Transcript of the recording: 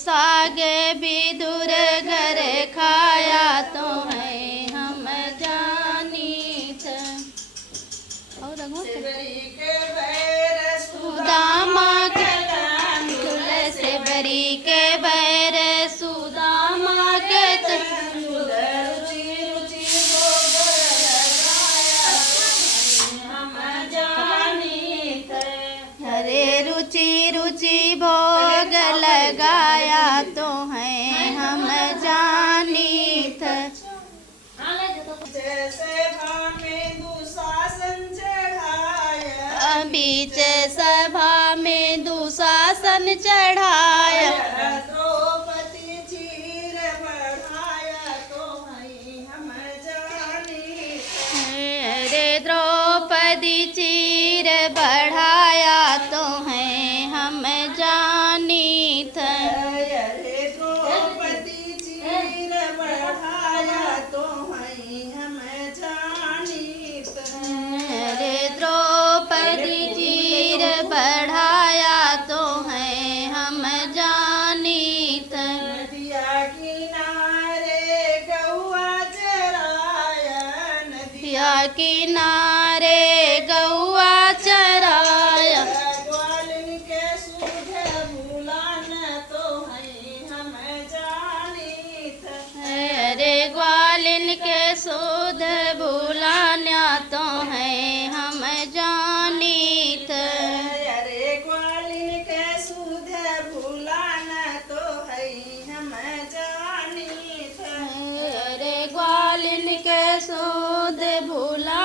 साग विदुर घर खाया तो है हम जानीत। और सुदामा के तुलसी बरी के बैर सुदामा के हरे रुचि रुचि भोग लगाया तो है हम जानीत। बीच सभा में दुशासन चढ़ाया द्रौपदी चीर बढ़ाया तो है हम जानीत। अरे द्रौपदी चीर बढ़ाया तो है हम जानीत। अरे द्रौपदी चीर बढ़ाया तो है हम जानीत। अरे द्रौपदी चीर बढ़ाया तो है हम जानीत। नदिया किनारे गौआ चराया या किनारे गौआ चराया ग्वालिन के सुध बुलान तो है हम जानीत। अरे ग्वालिन के सुध बुलाना तो है हम जानीत। अरे ग्वालिन के सुध बुलाना तो है हम जानीत। अरे ग्वालिन के सुध बुला